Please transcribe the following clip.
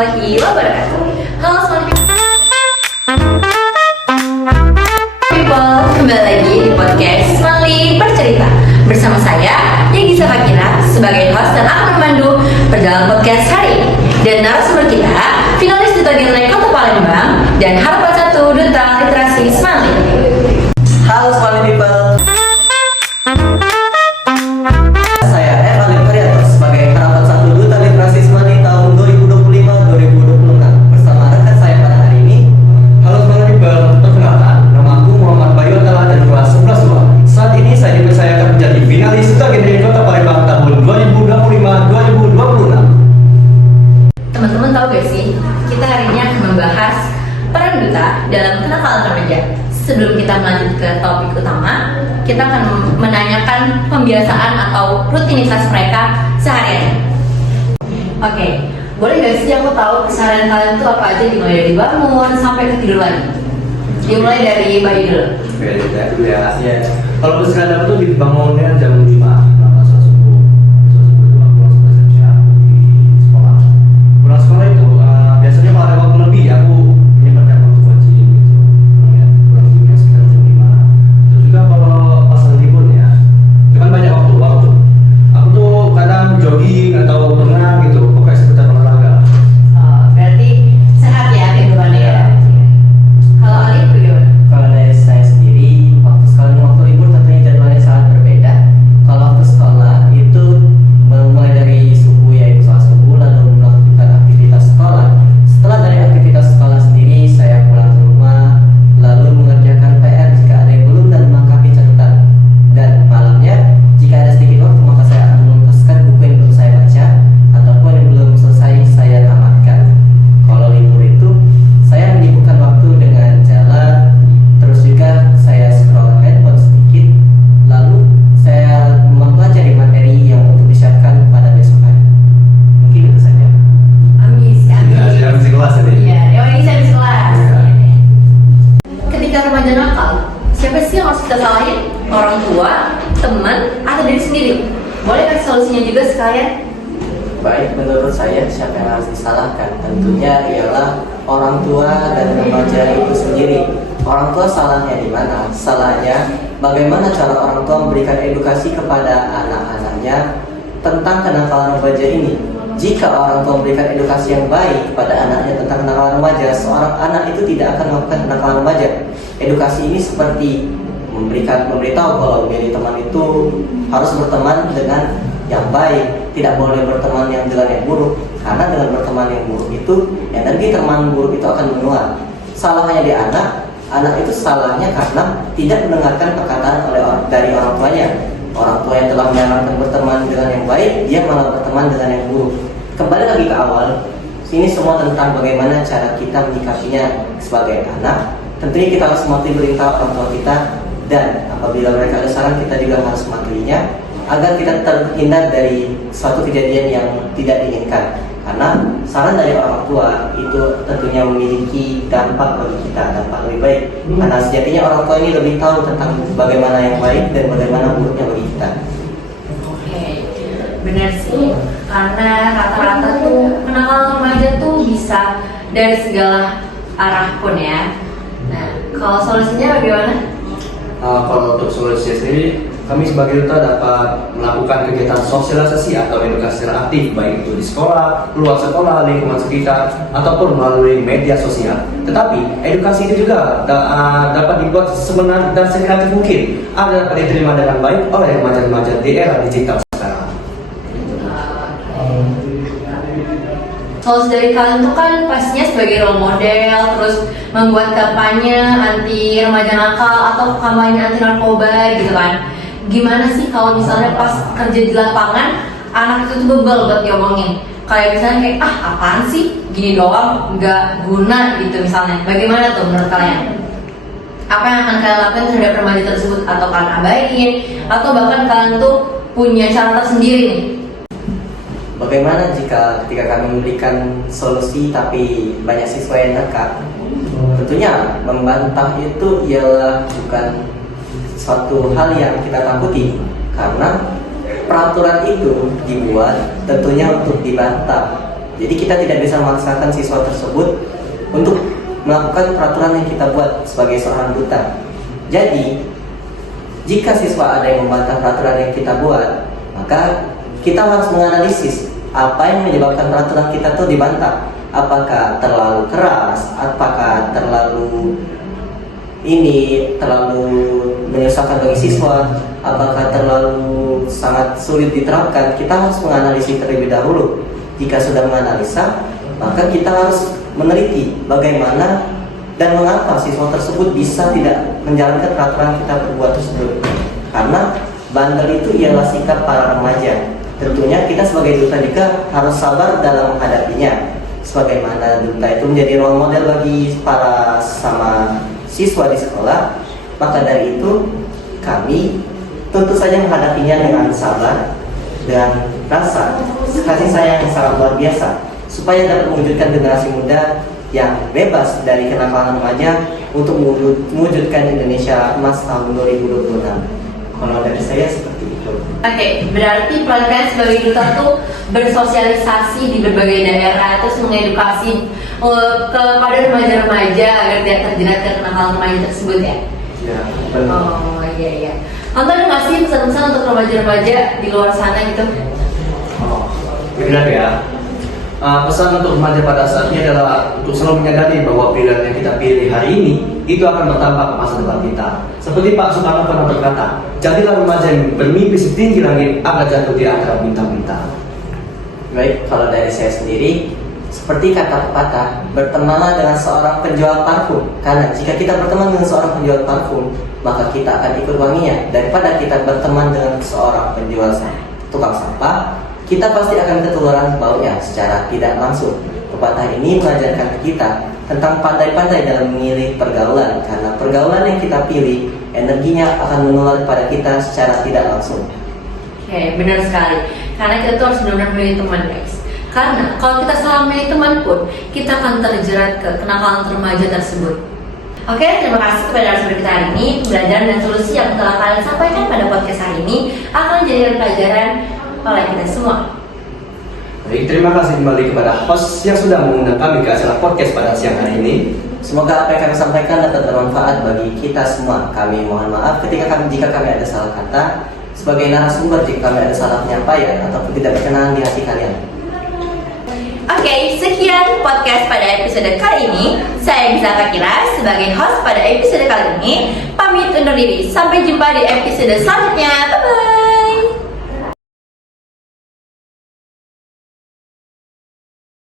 warahmatullahi wabarakatuh. Halo semuanya, people, kembali lagi di podcast Smalley Bercerita bersama saya Yegi Sakina sebagai host dan akan memandu perjalanan podcast hari ini. Dan narasumber kita, finalis Duta Genre Kota Palembang dan harapan 1 Duta Literasi Smalley. Halo Smalley people. Saya Evan Variator sebagai harapan 1 Duta Literasi Smalley tahun 2025-2026 bersama rekan saya pada hari ini. Halo Smalley people, perkenalkan, nama aku Muhammad Bayu Tala dari kelas 11 2. Saat ini saya dipercayakan menjadi finalis Duta Genre Kota Palembang tahun 2025-2026. Teman-teman tahu gak sih, kita hari ini akan membahas peran duta dalam kenakalan remaja. Sebelum kita melanjut ke topik utama, kita akan menanyakan pembiasaan atau rutinitas mereka sehari-hari. Oke, boleh gak sih aku tahu keseharian kalian itu apa aja, dimulai dari bangun sampai ke tidur lagi? Dimulai dari Bayu dulu. Oke, ya kasih ya. Kalau keseharian aku tuh dibangunnya jam 5 berangkat sholat subuh. Sholat subuh itu aku langsung siap-siap di sekolah. Pulang sekolah itu biasanya kalau ada waktu lebih aku menyempatkan waktu buat gym gitu. Ya, pulang gymnya sekitar jam 5. Terus juga kalau pas libur ya, itu kan banyak waktu. Aku tuh kadang jogging atau berenang gitu, pokoknya seputar olahraga. Oh, berarti sehat ya kehidupannya ya. Kalau Ali bagaimana? Kalau dari saya sendiri, waktu libur tentunya jadwalnya sangat berbeda. Kalau waktu sekolah itu mulai dari subuh, yaitu sholat subuh, lalu melakukan aktivitas sekolah. Setelah dari aktivitas sekolah sendiri, saya pulang ke rumah, lalu mengerjakan PR jika ada yang belum dan melengkapi catatan. Dan malamnya, jika ada sedikit waktu, maka saya akan menuntaskan buku yang belum saya baca ataupun yang belum selesai saya tamatkan. Kalau libur itu, saya menyibukkan waktu dengan jalan, terus juga saya scroll handphone sedikit, lalu saya mempelajari materi yang untuk disiapkan pada besok hari. Mungkin itu saja. Amis, Ya, saya habis kelas ini. Iya, yang ini saya habis kelas. Ketika remaja nakal, siapa sih yang harus kita salahin? Orang tua, teman, atau diri sendiri? Boleh kasih solusinya juga sekalian? Baik, menurut saya siapa yang harus disalahkan? Tentunya ialah orang tua dan remaja itu sendiri. Orang tua salahnya di mana? Salahnya bagaimana cara orang tua memberikan edukasi kepada anak-anaknya tentang kenakalan remaja ini. Jika orang tua memberikan edukasi yang baik kepada anaknya tentang kenakalan remaja, seorang anak itu tidak akan melakukan kenakalan remaja. Edukasi ini seperti memberitahu kalau menjadi teman itu harus berteman dengan yang baik, tidak boleh berteman dengan yang buruk, karena dengan berteman yang buruk itu ya nanti teman buruk itu akan menular. Salahnya di anak itu salahnya karena tidak mendengarkan perkataan dari orang tuanya. Orang tua yang telah menyarankan berteman dengan yang baik, dia malah berteman dengan yang buruk. Kembali lagi ke awal, sini semua tentang bagaimana cara kita menyikapinya sebagai anak. Tentunya kita harus mematuhi perintah orang tua kita, dan apabila mereka ada saran, kita juga harus mematuhinya agar kita terhindar dari suatu kejadian yang tidak diinginkan. Karena saran dari orang tua itu tentunya memiliki dampak bagi kita, dampak lebih baik. Karena sejatinya orang tua ini lebih tahu tentang bagaimana yang baik dan bagaimana buruknya bagi kita. Oke, benar sih. Karena rata-rata tuh kenakalan remaja tuh bisa dari segala arah pun ya. Nah, kalau solusinya bagaimana? Kalau untuk solusinya sendiri, kami sebagai duta dapat melakukan kegiatan sosialisasi atau edukasi secara aktif, baik itu di sekolah, luar sekolah, lingkungan sekitar, ataupun melalui media sosial. Tetapi edukasi itu juga dapat dibuat sebenar dan sekreatif mungkin agar dapat diterima dengan baik oleh remaja-remaja di era digital sekarang. Solusi dari kalian tuh kan pastinya sebagai role model, terus membuat kampanye anti remaja nakal atau kampanye anti narkoba gitu kan. Gimana sih kalau misalnya pas kerja di lapangan anak itu tuh bebel buat diomongin, kayak misalnya kayak apaan sih gini doang nggak guna gitu misalnya. Bagaimana tuh menurut kalian? Apa yang akan kalian lakukan terhadap remaja tersebut, atau kalian abaiin, atau bahkan kalian tuh punya cara tersendiri nih? Bagaimana jika ketika kami memberikan solusi tapi banyak siswa yang nekat? Tentunya membantah itu ialah bukan suatu hal yang kita takuti, karena peraturan itu dibuat tentunya untuk dibantah. Jadi kita tidak bisa memaksakan siswa tersebut untuk melakukan peraturan yang kita buat sebagai seorang duta. Jadi, jika siswa ada yang membantah peraturan yang kita buat, maka kita harus menganalisis apa yang menyebabkan peraturan kita tuh dibantah. Apakah terlalu keras, apakah terlalu menyusahkan bagi siswa, apakah terlalu sangat sulit diterapkan. Kita harus menganalisis terlebih dahulu. Jika sudah menganalisa, maka kita harus meneliti bagaimana dan mengapa siswa tersebut bisa tidak menjalankan peraturan kita perbuat tersebut. Karena bandel itu ialah sikap para remaja. Tentunya kita sebagai duta juga harus sabar dalam menghadapinya. Sebagaimana duta itu menjadi role model bagi para sama siswa di sekolah, maka dari itu kami tentu saja menghadapinya dengan sabar dan rasa kasih sayang yang sangat luar biasa, supaya dapat mewujudkan generasi muda yang bebas dari kenakalan remaja untuk mewujudkan Indonesia Emas tahun 2026. Kalau dari saya seperti itu. Oke, berarti peran kalian sebagai duta tuh bersosialisasi di berbagai daerah, terus mengedukasi kepada remaja-remaja agar tidak terjerat ke kenakalan remaja tersebut ya? Ya, benar. Oh iya. Anda ada nggak sih pesan-pesan untuk remaja-remaja di luar sana gitu? Benar ya. Pesan untuk remaja pada saat ini adalah untuk selalu menyadari bahwa pilihan yang kita pilih hari ini itu akan bertambah ke masa depan kita. Seperti Pak Soekarno pernah berkata, jadilah remaja yang bermimpi setinggi langit agar jatuh di antara bintang-bintang. Baik, kalau dari saya sendiri, seperti kata pepatah, bertemanlah dengan seorang penjual parfum. Karena jika kita berteman dengan seorang penjual parfum, maka kita akan ikut wanginya. Daripada kita berteman dengan seorang penjual tukang sampah, kita pasti akan ketularan baunya secara tidak langsung. Pepatah ini mengajarkan kita tentang pandai-pandai dalam memilih pergaulan, karena pergaulan yang kita pilih, energinya akan menular kepada kita secara tidak langsung. Oke, benar sekali. Karena kita tuh harus benar-benar memilih teman, guys. Karena kalau kita salah memilih teman pun, kita akan terjerat ke kenakalan remaja tersebut. Oke, terima kasih kepada narasumber kita hari ini. Pembelajaran dan solusi yang telah kalian sampaikan pada podcast hari ini akan menjadi pelajaran oleh kita semua. Baik, terima kasih kembali kepada host yang sudah mengundang kami ke acara podcast pada siang hari ini. Semoga apa yang kami sampaikan dapat bermanfaat bagi kita semua. Kami mohon maaf jika kami ada salah kata. Sebagai narasumber, jika kami ada salah penyampaian ataupun tidak berkenan di hati kalian. Oke, sekian podcast pada episode kali ini. Saya Bisa Fakira sebagai host pada episode kali ini. Pamit undur diri. Sampai jumpa di episode selanjutnya. Bye-bye.